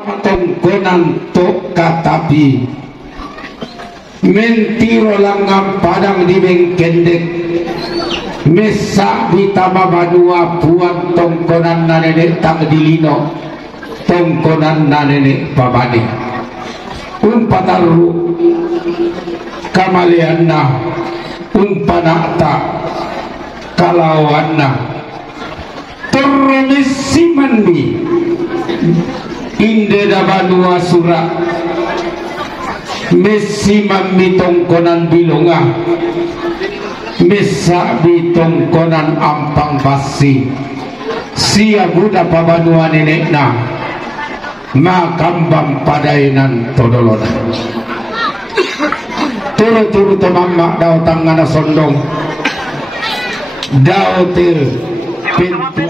tongkonan tok katapi mentiro langgam padang di bengkendek mesa bitama banua puan tongkonan nanenek tang dilino tongkonan nanenek pabane umpataru kamalianna umpanata kalawanna termesi mandi inde dabanua sura mesi mami tongkonan bilonga mesa bitongkonan ampang basi sia buda pabanua nenekna makambang padainan todolona turu-turu temamma dao tangana sondong dao te pintu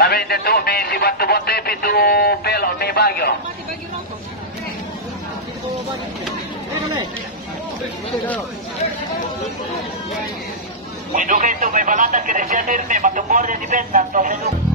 Tapi itu si batu-batu itu pelok ni bagi orang. Itu kan itu may balata kira siya ni batu bor di benta to selu.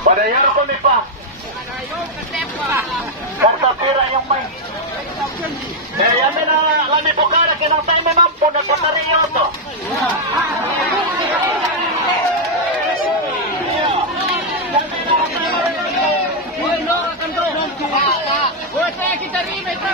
Padayar ko ni pa. Kanta pira yung may. Yamin na lami bukara kinang tayo may mampo na patariyo to. kita rin ito.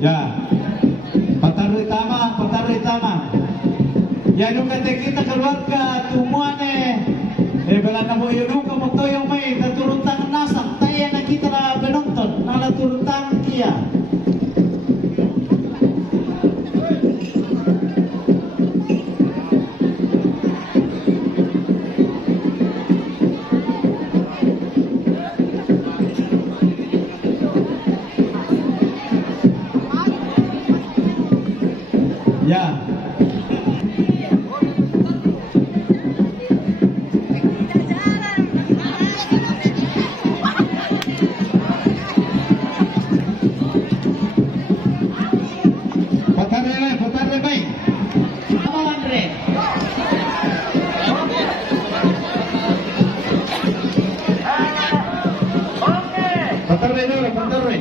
Ya, pataroy tama. Ya nung kate kita keluarga tumuane, bala na mo yun ka mo toyong may naturutang nasang tayo na kita na penonton na naturutang kia. Ya. Patarre bay. Vamos Andre. Patarre.